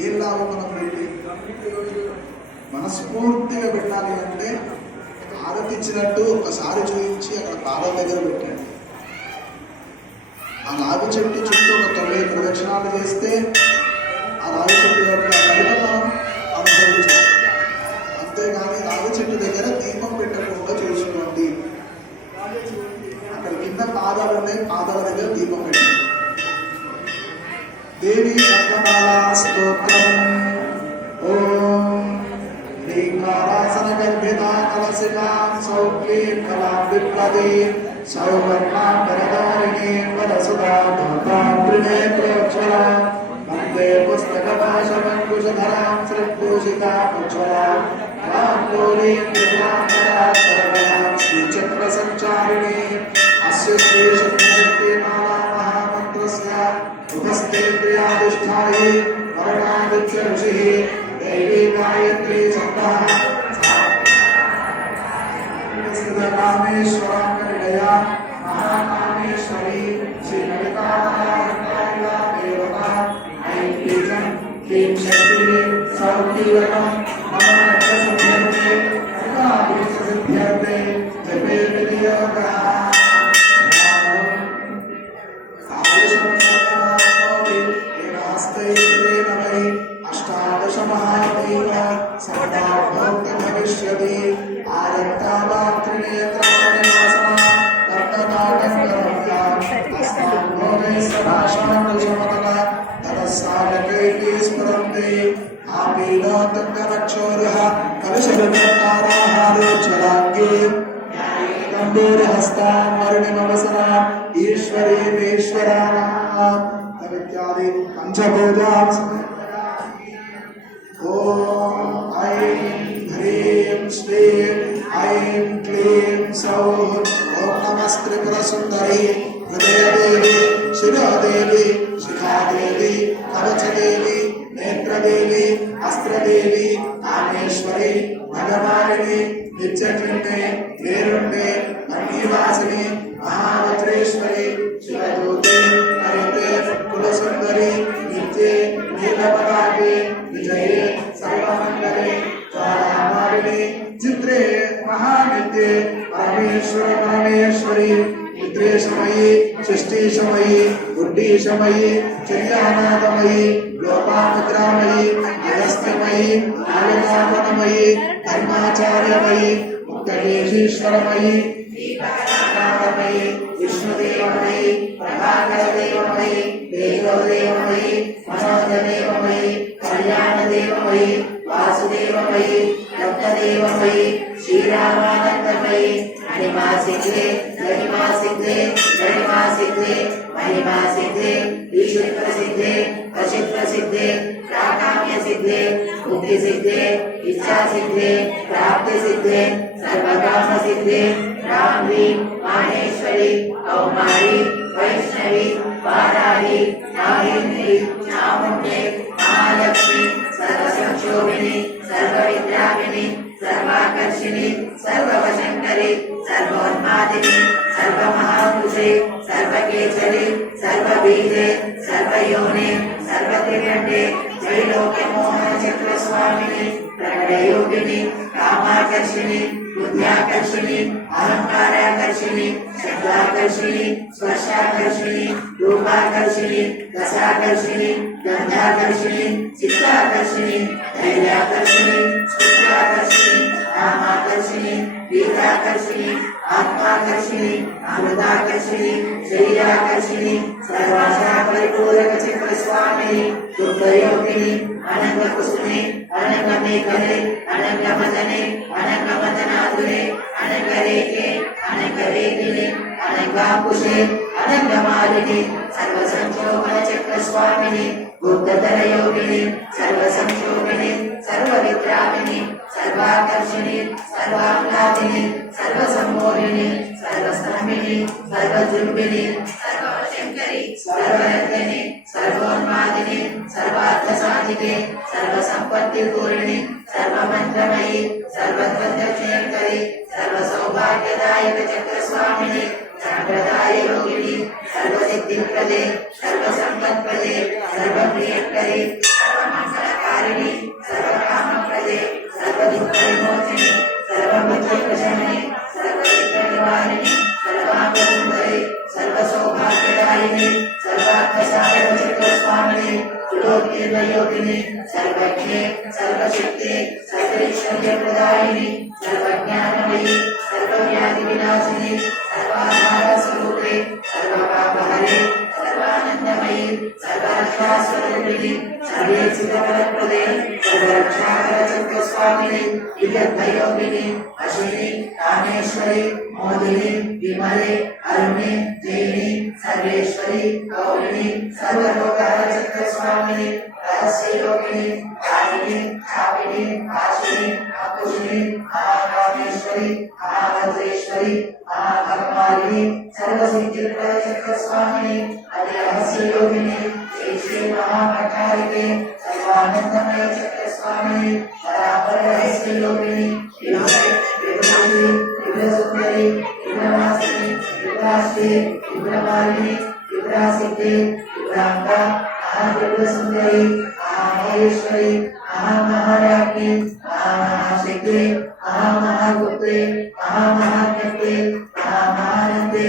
ఏం లాభం మనం పెట్టి? మనస్ఫూర్తిగా పెట్టాలి అంటే ఆరతిచ్చినట్టు ఒకసారి చూపించి అక్కడ పాదం దగ్గర పెట్టండి. ఆ రావి చెట్టు చుట్టూ ఒక 90 ప్రదక్షిణాలు చేస్తే ఆ రావి చెట్టు యొక్క కవిత అనుభవించాలి. అంతేగాని రావి చెట్టు దగ్గర దీపం పెట్టకుండా చూసుకోండి. అక్కడ కింద పాదాలు ఉన్నాయి, పాదాల దగ్గర దీపం పెట్టండి. దేవి వర్గమాలా స్తోత్రం. ఓం శ్రీకారాసన గర్భితా కలసికాం సౌక్లీం కలాం విప్లవీ సౌవర్ణాం వరదారిణీం వరసుదా ధూతాం త్రినేత్రోజ్వలాం వందే పుస్తకపాశమంకుశధరాం శ్రీభూషితాముజ్వలాం రాంగోళీం త్రిపురాంబరాం శ్రీచక్రసంచారిణీం అస్య శ్రీశక్తిమాలా మహామంత్రస్య ఉపస్థే ప్రియాధిష్ఠాయి వరణాదిత్య ఋషిః దేవీ గాయత్రీ ఛందః కామేశ్వరాంగనిలయ మహాకామేశ్వరీ శ్రీ లలితామాలా దేవతా ఐం బీజం క్లీం శక్తి సౌకీలకం మమ రక్షసిద్ధ్యర్థే సర్వాభీష్టసిద్ధ్యర్థే జపే వినియోగః. అష్టాదశ మహాదేవ సర్వాభోక్త భవిష్యతి ఈశ్వరీ పంచభూతా. ఓం ఐం హ్రీం శ్రీం ఐం క్లీం సౌః. ఓం నమస్త్రిపుర సుందరి హృదయదేవి శిరోదేవి శిఖాదేవి కవచదేవి నేత్రదేవి అస్త్రదేవి కామేశ్వరి భగవానిని నిత్యక్లిన్నే పేరుండే మణివాసిని మహావజ్రేశ్వరి శివదూతే హరితే కులసుందరి నిత్యే నీలపదాగే విజయే సర్వమంగళే జ్వాలామాలిని చిత్రే మహానిత్యే పరమేశ్వర పరమేశ్వరి నిద్రేశమయీ సృష్టిశమయీ బుద్ధీశమయీ చర్యానాథమయీ లోపాముద్రామయీ అగస్త్యమయీ ఆలయాపనమయీ ధర్మాచార్యమయీ ముక్తకేశీశ్వరమయీ శ్రీకారమయీ విష్ణుదేవమయీ ప్రభాకరదేవమయీ తేజోదేవమయీ మనోజదేవమయీ కళ్యాణదేవమయీ వాసుదేవమయీ దత్తదేవమయీ శ్రీరామానందమయీ మహిమా సిద్ధే గరిమా సిద్ధే గరిమా సిద్ధే మహిమా సిద్ధే ఈశ్వర ప్రసిద్ధే వశిత్ ప్రసిద్ధే ప్రాకామ్య సిద్ధే ముక్తి సిద్ధే ఇచ్ఛా సిద్ధే ప్రాప్తి సిద్ధే సర్వకామ సిద్ధే రామ్రీ మాహేశ్వరి కౌమారి వైష్ణవి వారాహి నాగేంద్రి చాముండే మహాలక్ష్మి సర్వసంక్షోభిని సర్వవిద్యాపిని సర్వాకర్షిణి సర్వవశంకరి సర్వోన్మాదిని సర్వమహాపుషే సర్వకేశరి సర్వబీజే సర్వయోనే సర్వత్రికంఠే త్రైలోక్య మోహన చక్ర స్వామిని ప్రకటయోగిని కామాకర్షిణి బుద్ధ్యాకర్షిణి అహంకారాకర్షిణి శబ్దాకర్షిణి స్పర్శాకర్షిణి రూపాకర్షిణి రసాకర్షిణి గంధాకర్షిణి చిత్తాకర్షిణి ధైర్యాకర్షిణి స్ఫూర్త్యాకర్షిణి కామాకర్షిణి వీరాకర్షిణి ఆత్మాకర్షిణి అమృతాకర్షిణి శరీరాకర్షిణి సర్వాశా పరిపూరక చక్ర స్వామిని దుర్గయోగిని అనంగ కుసుని అనంగ మేఘనే అనంగ మదనే అనంగ మదనాథునే అనంగ రేఖే అనంగ రేఖిని అనంగాంకుశే అనంగ మాలిని సర్వ సంక్షోభన చక్ర స్వామిని బుద్ధతర యోగిని సర్వ సంక్షోభిని సర్వ విద్రామిని సర్వాకర్షిణి సర్వాహ్లాదిని సర్వ సంమోహిని సర్వస్తంభిని సర్వజృంభిని సర్వశంకరి సర్వరత్ని సర్వోన్మాదిని సర్వార్థ సాధికే సర్వ సంపత్తి పూరిణి సర్వమంత్రమయి సర్వద్వంద్వక్షయంకరి సర్వ సౌభాగ్యదాయక చక్ర స్వామిని సంప్రదాయ యోగిని సర్వసిద్ధిప్రదే సర్వ సంపత్ప్రదే సర్వప్రియంకరి సర్వమంగళ सर्वयोगिनी सर्वज्ञे सर्वशक्ति सर्वैश्वर्यप्रदायिनी सर्वज्ञानमयी सर्वव्याधि विनाशिनी सर्वाधार स्वरूपे सर्वपापहरे सर्वानंदमयी सर्वरक्षास्वरूपिणी सर्वेक्षितफलप्रदे सर्वरक्षाकरचक्रस्वामिनी विद्यायोगिनी अश्विनी कामेश्वरी मोदिनी विमले अरुणे जयिनी सर्वेश्वरी गौरिणी सर्वलोकचक्रस्वामिनी रहस्ययोगिनी कालिनी चापिनी काशिनी अकुशिनी महाकामेश्वरी महाभद्रेश्वरी महाकर्मालिनी सर्वसिद्धिप्रदचक्रस्वामिनी अतिरहस्ययोगिनी श्री श्री महापट्टारिके सर्वानंदमय चक्रस्वामिनी परापररहस्ययोगिनी विभूति विभुसुंदरी विभ्रमासिनी विभ्राश्री विभ्रमालिनी विभ्रासिद्धि विभ्रांगा महाविभुसुंदरी महामहेश्वरी महामहाराज्ञी महामहाशक्ति महामहागुप्ते महामहाज्ञप्ते महामहानंदे